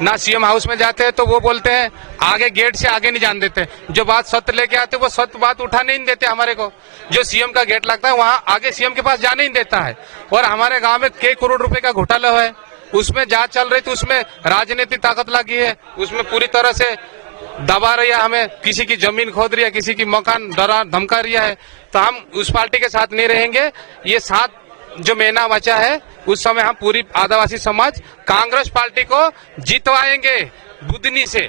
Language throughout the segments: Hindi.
ना सीएम हाउस में जाते हैं तो वो बोलते हैं आगे गेट से आगे नहीं जाने देते, जो बात सत्य लेके आते वो सत्य बात उठाने नहीं देते हमारे को। जो सीएम का गेट लगता है वहाँ आगे सीएम के पास जाने नहीं देता है। और हमारे गांव में कई करोड़ रुपए का घोटाला है, उसमें जांच चल रही थी, उसमें राजनीतिक ताकत लगी है, उसमें पूरी तरह से दबा रही है हमें, किसी की जमीन खोद रही है, किसी की मकान डरा धमका रही है। तो हम उस पार्टी के साथ नहीं रहेंगे। ये 7 जो महीना बचा है उस समय हम पूरी आदिवासी समाज कांग्रेस पार्टी को जितवाएंगे बुधनी से।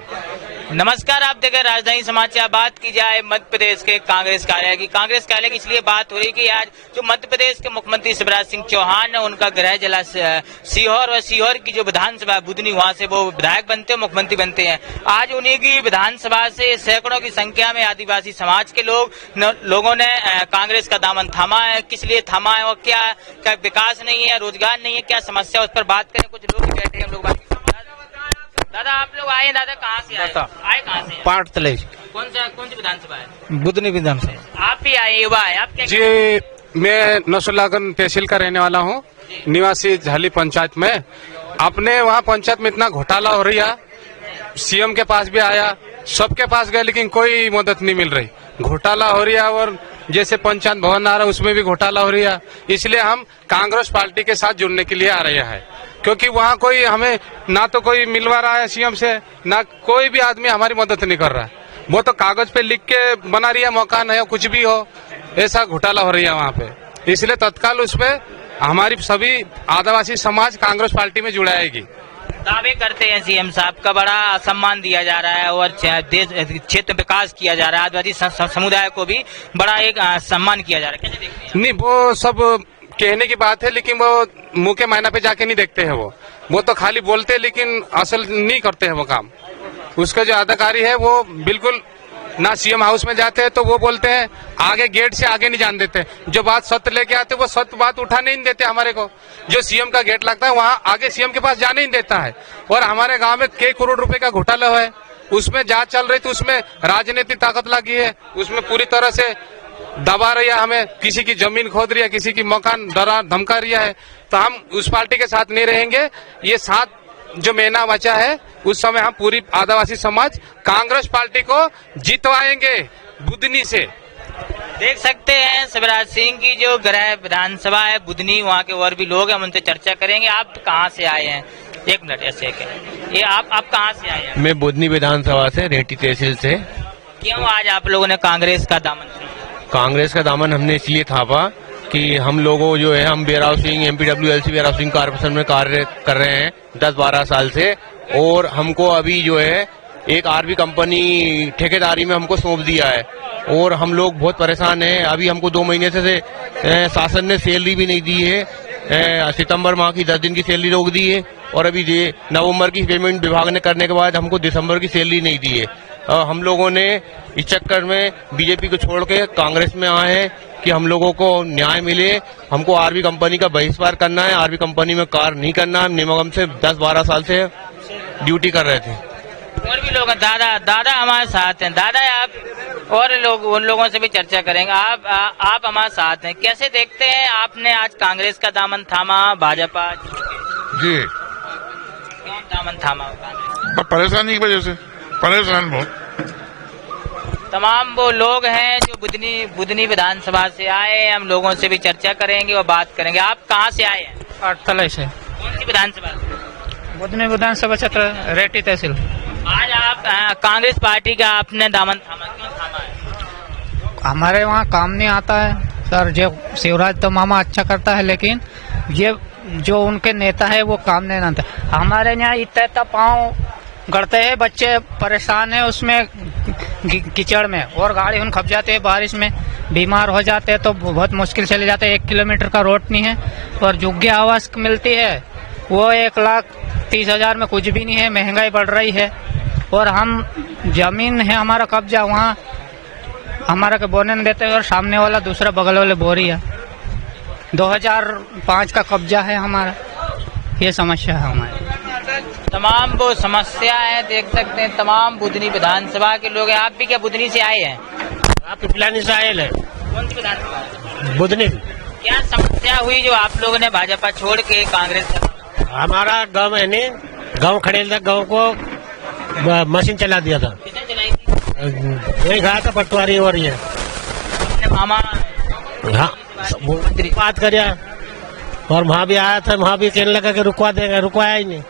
नमस्कार, आप देख रहे राजधानी समाचार। बात की जाए मध्य प्रदेश के कांग्रेस कार्यालय की इसलिए बात हो रही कि आज जो मध्य प्रदेश के मुख्यमंत्री शिवराज सिंह चौहान है उनका गृह जिला सीहोर, और सीहोर की जो विधानसभा बुधनी, वहां से वो विधायक बनते हैं, मुख्यमंत्री बनते हैं। आज उन्हीं की विधानसभा से सैकड़ों की संख्या में आदिवासी समाज के लोगों ने कांग्रेस का दामन थामा है। किस लिए थामा है और क्या विकास नहीं है, रोजगार नहीं है, क्या समस्या, उस पर बात करें। कुछ लोग बैठे हैं, हम लोग। दादा, आप लोग आए, दादा कहाँ से आए कहाँ से? पार्ट तले। कौन सी विधानसभा है? बुधनी विधानसभा। आप भी आए, युवा है आप? क्या जी, मैं नसुल्लागंज तहसील का रहने वाला हूँ, निवासी झाली पंचायत में। अपने वहाँ पंचायत में इतना घोटाला हो रही है, सीएम के पास भी आया, सबके पास गए, लेकिन कोई मदद नहीं मिल रही। घोटाला हो रही है, और जैसे पंचायत भवन आ रहा है उसमें भी घोटाला हो रही है। इसलिए हम कांग्रेस पार्टी के साथ जुड़ने के लिए आ रहे हैं, क्योंकि वहाँ कोई हमें ना तो कोई मिलवा रहा है सीएम से, ना कोई भी आदमी हमारी मदद नहीं कर रहा है। वो तो कागज पे लिख के बना रही है, मकान है, कुछ भी हो, ऐसा घोटाला हो रही है वहाँ पे। इसलिए तत्काल उस पे हमारी सभी आदिवासी समाज कांग्रेस पार्टी में जुड़ाएगी। दावे करते हैं सीएम साहब का बड़ा सम्मान दिया जा रहा है और क्षेत्र विकास किया जा रहा है, आदिवासी समुदाय को भी बड़ा एक सम्मान किया जा रहा है। कैसे देखते हैं? नहीं, वो सब कहने की बात है, लेकिन वो मुंह के मायना पे जाके नहीं देखते हैं। वो तो खाली बोलते हैं, लेकिन असल नहीं करते हैं वो काम। उसका जो अधिकारी है वो बिल्कुल ना सीएम हाउस में जाते हैं तो वो बोलते हैं आगे गेट से आगे नहीं जाने देते, जो बात सत्य लेके आते वो सत्य बात उठाने नहीं देते हमारे को। जो सीएम का गेट लगता है वहाँ आगे सीएम के पास जाने नहीं देता है। और हमारे गाँव में कई करोड़ रुपए का घोटाला है, उसमें जांच चल रही थी, उसमें राजनीतिक ताकत लगी है, उसमें पूरी तरह से दबा रही है हमें, किसी की जमीन खोद रही है, किसी की मकान डरा धमका रही है। तो हम उस पार्टी के साथ नहीं रहेंगे। ये 7 जो महीना बचा है उस समय हम पूरी आदिवासी समाज कांग्रेस पार्टी को जितवाएंगे बुधनी से। देख सकते हैं शिवराज सिंह की जो गृह विधानसभा है बुधनी, वहाँ के और भी लोग हैं, हम उनसे चर्चा करेंगे। आप कहाँ से आए हैं? एक मिनट, ऐसे ये आप कहाँ से आए हैं? मैं बुधनी विधानसभा से, रेटी तहसील से। क्यों आज आप लोगों ने कांग्रेस का दामन? कांग्रेस का दामन हमने इसलिए थापा कि हम लोगों जो है, हम warehousing MPWLC warehousing corporation में कार्य कर रहे हैं 10-12 साल से, और हमको अभी जो है एक आरबी कंपनी ठेकेदारी में हमको सौंप दिया है, और हम लोग बहुत परेशान हैं। अभी हमको 2 महीने से शासन ने सैलरी भी नहीं दी है। सितंबर माह की 10 दिन की सैलरी रोक दी है, और अभी नवंबर की पेमेंट विभाग ने करने के बाद हमको दिसंबर की सैलरी नहीं दी है। हम लोगों ने इस चक्कर में बीजेपी को छोड़ के कांग्रेस में आए हैं कि हम लोगों को न्याय मिले। हमको आरबी कंपनी का बहिष्कार करना है, आरबी कंपनी में कार्य नहीं करना है। निगम से 10-12 साल से ड्यूटी कर रहे थे। और भी लोग, दादा हमारे साथ हैं। दादा, आप और लोग, उन लोगों से भी चर्चा करेंगे। आप हमारे साथ हैं, कैसे देखते हैं? आपने आज कांग्रेस का दामन थामा, भाजपा जी। क्यों दामन थामा? परेशानी की वजह से परेशान बहुत। तमाम वो लोग हैं जो बुधनी विधानसभा से आए हैं, हम लोगों से भी चर्चा करेंगे और बात करेंगे। आप कहाँ से आए हैं? पाटतले से। कौन सी विधानसभा? बुधनी विधानसभा क्षेत्र, रेटी तहसील। आज आप कांग्रेस पार्टी का आपने दामन थामा, क्यों थामा है? हमारे वहाँ काम नहीं आता है सर। जो शिवराज तो मामा अच्छा करता है, लेकिन ये जो उनके नेता है वो काम नहीं आता। हमारे यहाँ इतना पाँव गड़ते हैं, बच्चे परेशान है उसमें कीचड़ में, और गाड़ी उन खप जाते हैं बारिश में, बीमार हो जाते हैं तो बहुत मुश्किल चले जाते हैं। 1 किलोमीटर का रोड नहीं है, और योग्य आवास मिलती है वो 1,30,000 में कुछ भी नहीं है। महंगाई बढ़ रही है, और हम जमीन है हमारा कब्जा, वहाँ हमारा के बोने नहीं देते, और सामने वाला दूसरा बगल वाले बोरी है। 2005 का कब्जा है हमारा। ये समस्या है हमारी। तमाम वो समस्या है, देख सकते हैं तमाम बुधनी विधानसभा के लोग हैं। आप भी क्या बुधनी से आए हैं? आप पिपलानी से आए हैं? कौन सी विधानसभा? बुधनी। क्या समस्या हुई जो आप लोगों ने भाजपा छोड़ के कांग्रेस? हमारा गाँव है नहीं, गाँव खड़ेल तक गाँव को मशीन चला दिया था। किसने चलाई थी? यही कहा था पटवारी और ये अपने मामा हाँ वो बात करिया और वहाँ भी आया था, वहाँ भी कहने लगा कि रुकवा देगा, रुकवाया ही नहीं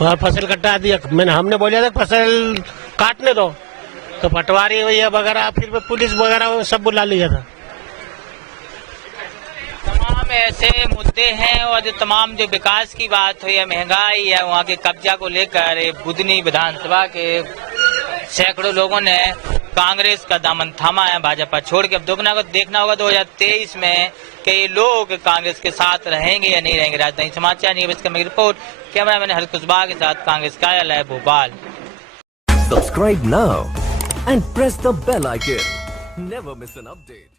और फसल कटा दिया। हमने बोला था फसल काटने दो, तो पटवारी वगैरह फिर पुलिस वगैरह सब बुला लिया था। तमाम ऐसे मुद्दे हैं और जो तमाम जो विकास की बात हुई है, महंगाई है, वहाँ के कब्जा को लेकर बुधनी विधानसभा के सैकड़ों लोगों ने कांग्रेस का दामन थामा है भाजपा छोड़ के। अब देखना होगा 2023 में कि ये लोग कांग्रेस के साथ रहेंगे या नहीं रहेंगे। राजधानी समाचार न्यूज की रिपोर्ट, कैमरामैन हर कुशवाहा के साथ, कांग्रेस कार्यालय Bhopal. Subscribe now and press the bell icon. Never miss an update.